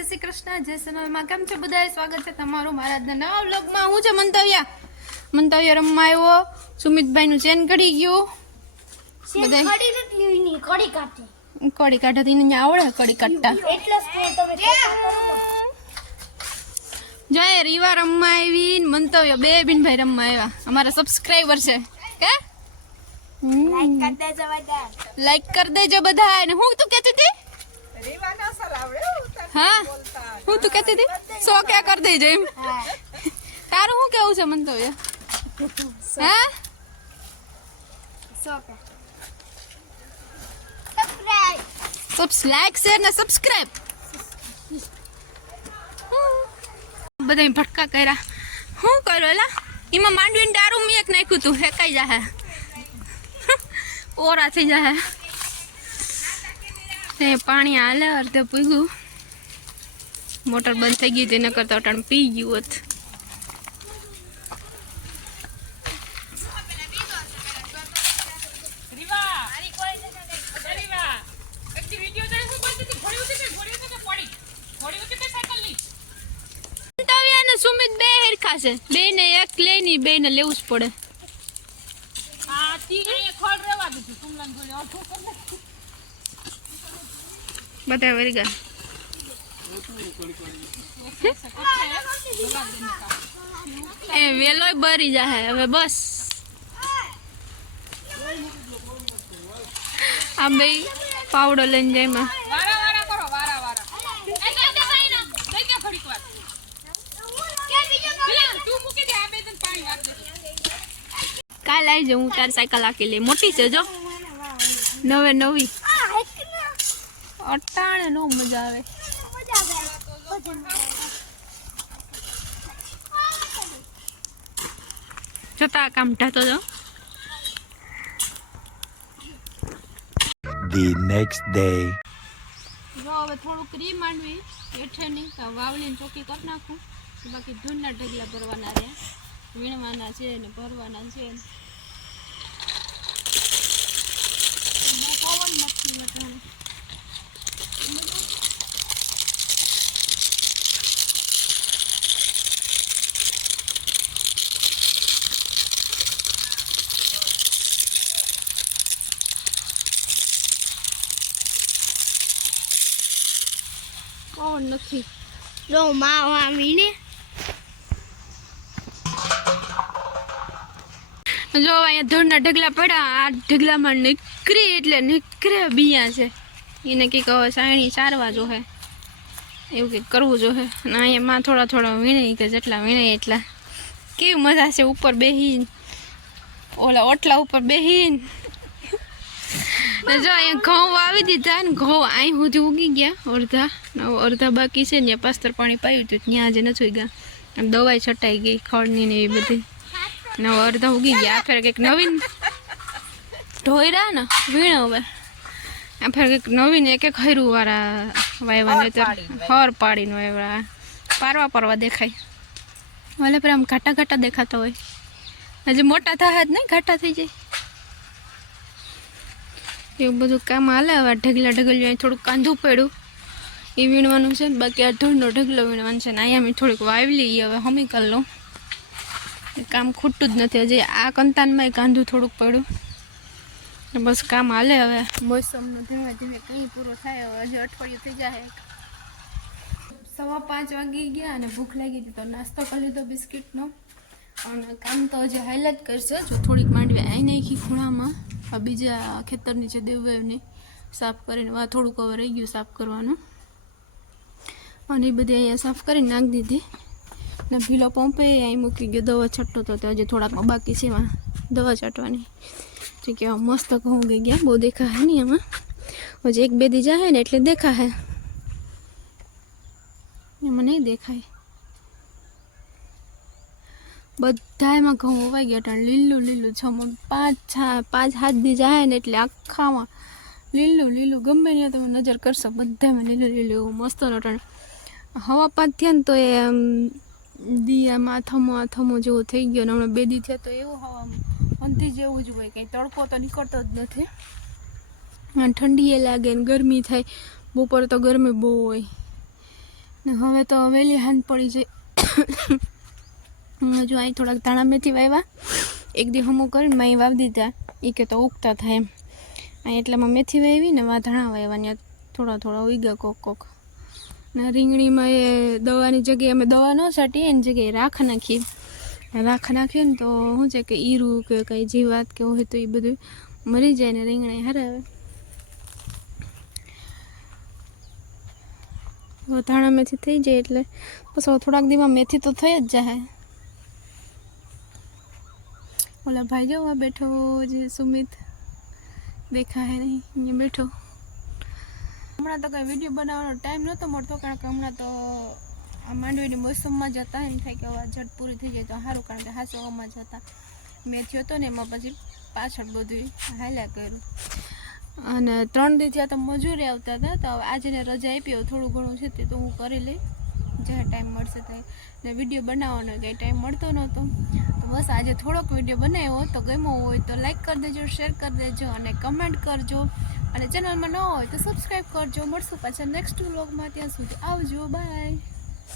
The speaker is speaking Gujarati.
જય શ્રી કૃષ્ણ, જય સોનલમાં. કેમ છો બધા? સ્વાગત છે તમારું મારા નવા વ્લોગમાં. હું છે મંતવ્ય રમવા આવ્યો. સુમિતભાઈનું ચેન કઢી ગયું. બધા કડી કાઢે એને આવડે કડી કાઢતા. જય રીવા રમવા આવી, મંતવ્ય બે બિનભાઈ રમવા આવ્યા. અમારા સબસ્ક્રાઈબર છે કે લાઈક કરી દેજો બધા. અને હું તું કહેતી હતી હા હું તું કહેતી હતી 100 ક્યાં કરી દેજો એમ. તારું શું કેવું છે મંતવ્ય? હા લાઈક શેર ને સબસ્ક્રાઇબ બધા ભટકા કર્યા. શું કર્યો એલા? એમાં માંડવીને દારૂ મેં એક નાખ્યું તું, હેકાઈ જાહે, ઓરા થઈ જાહે. પાણી હાલે અડધે પૂગ્યું, મોટર બંધ થઈ ગઈ તેના કરતા અટાણ પી ગયું હોત. સુમિત બે હેરખા છે, બે ને એક લઈને બે ને લેવું જ પડે. બધા વરી ગયા. એ વેલોય બરી જાય હવે. બસ આ બે પાવડો લઈને જાય માં. કાલ આવી જાઉં હું તારી સાયકલ આખી લે. મોટી છે જો, નવે નવી. અટાણે નો મજા આવે. જોતા કામ ઢાતો જો. The next day. જો હવે થોડુંક રી માંડવી હેઠે નહીં તો વાવલીને ચોકી કરી નાખું. બાકી ધૂળના ઢગલા ભરવાના રહ્યા, વીણવાના છે ને ભરવાના છે. પવન નથી વટાણે. પવન નથી. જો માં વીણે જો અહીંયા ધૂળના ઢગલા પડ્યા. આ ઢગલામાં નીકળી એટલે નીકળે બિયા છે. એને કંઈક સાયણી સારવા જોહે, એવું કંઈક કરવું જોહે. અને અહીંયા માં થોડા થોડા વીણે કે જેટલા વીણે એટલા. કેવી મજા છે ઉપર બેહીને, ઓલા ઓટલા ઉપર બેહીને. જો અહીંયા ઘઉં વાવી દીધા ને ઘઉં અહીં સુધી ઉગી ગયા. અડધા બાકી છે ને પાસ્તર પાણી પાયું હતું ત્યાં આજે નથી ઉગ્યા. આમ દવાઈ છટાઈ ગઈ ખડની ને એવી બધી. ને અડધા ઉગી ગયા. આ ફેર કંઈક નવીન ઢોયરા ને વીણ. હવે આ ફેર કંઈક નવીન એક હૈરું વાળા વાયવાને તો હર પાડીને વાયવા પારવા દેખાય. ભલે પર આમ ઘાટા ઘાટા દેખાતા હોય. હજી મોટા થાય જ નહીં, ઘાટા થઈ જાય. એવું બધું કામ હાલે. હવે ઢગલિયું થોડુંક કાંધું પડ્યું એ વીણવાનું છે ને. બાકી આ ધૂળનો ઢગલો વીણવાનું છે ને. અહીંયા મેં થોડીક વાવલી હવે હમી કરી લઉં. કામ ખૂટતું જ નથી. હજી આ કંતાનમાં કાંધું થોડુંક પડ્યું. બસ કામ હાલે. હવે મોસમનું ધીમે ધીમે કંઈ પૂરો થાય. હવે હજી અઠવાડિયું થઈ જાય. 5:15 વાગી ગયા અને ભૂખ લાગી હતી તો નાસ્તો કરી લીધો બિસ્કિટનો. અને કામ તો હજી હાઈલ જ કરશે. જો થોડીક માંડવી અહીં નાખી ખૂણામાં. આ બીજા ખેતરની છે દેવવાવની સાફ કરીને. વા થોડુંક હવે રહી ગયું સાફ કરવાનું. અને એ બધી અહીંયા સાફ કરીને નાખી દીધી. ને ભીલો પંપે અહીં મૂકી ગયો. દવા છટતો તો હજી થોડાકમાં બાકી છે એમાં દવા છાંટવાની. તો કે મસ્ત ઘઉં ગઈ ગયા. બહુ દેખાય નહીં એમાં. હજી 1-2 દી જાય ને એટલે દેખાય. એમાં નહીં દેખાય. બધા એમાં ઘઉં હોવાઈ ગયા. ટાણ લીલું લીલું છ 5-7 દી જાય ને એટલે આખામાં લીલું લીલું. ગમે ત્યાં તમે નજર કરશો બધામાં લીલું લીલું એવું મસ્ત નટાણ. હવા પાંચ થયા ને તો એ દિયામાં આથમો જેવો થઈ ગયો. ને હમણાં 2 દી થયા તો એવું હવા અંતિ જેવું જ હોય. કંઈ તડકો તો નીકળતો જ નથી. ઠંડી એ લાગે ને ગરમી થાય. બપોરે તો ગરમી બહુ હોય. ને હવે તો વહેલી હાંજ પડી જાય. હજુ અહીં થોડાક ધાણા મેથી વાવ્યા, એક દી હમું કરીને મેં વાવી દીધા, એ કે તો ઉગતા થાય એમ. અહીં એટલામાં મેથી વાવી ને ધાણા વાવ્યા, ત્યાં થોડા થોડા ઉગ્યા કોક. ને રીંગણીમાં એ દવાની જગ્યાએ અમે દવા ન છાંટીએ, એની જગ્યાએ રાખ નાખીએ ને તો શું છે કે ઈરું કે કંઈ જીવાત કે હોય તો એ બધું મરી જાય ને રીંગણા હારા આવે. ધાણા મેથી થઈ જાય એટલે પછી થોડાક દીમાં મેથી તો થઈ જ જાય. ઓલા ભાઈ જો બેઠો જે સુમિત દેખા હે નહીં, અહીંયા બેઠો. હમણાં તો કંઈ વિડીયો બનાવવાનો ટાઈમ નહોતો મળતો, કારણ કે હમણાં તો આ માંડવીની મોસમમાં જતા એમ થાય કે હવે ઝટ પૂરી થઈ જાય તો સારું, કારણ કે હાસોમાં જતા મેથી હતો ને એમાં પછી પાછળ બધું હાલ્યા કર્યું. અને 3 દી ત્યાં તો મજૂરી આવતા હતા, તો હવે આજને રજા આપી, થોડું ઘણું છે તે તો હું કરી લઈ જ્યારે ટાઈમ મળશે તો. ને વિડીયો બનાવવાનો કંઈ ટાઈમ મળતો નહોતો, તો બસ આજે થોડોક વિડીયો બનાવ્યો. તો ગમ્યો હોય તો લાઈક કરી દેજો, શેર કરી દેજો અને કમેન્ટ કરજો, અને ચેનલમાં ન હોય તો સબસ્ક્રાઈબ કરજો. મળશું પાછા નેક્સ્ટ વ્લોગમાં, ત્યાં સુધી આવજો, બાય.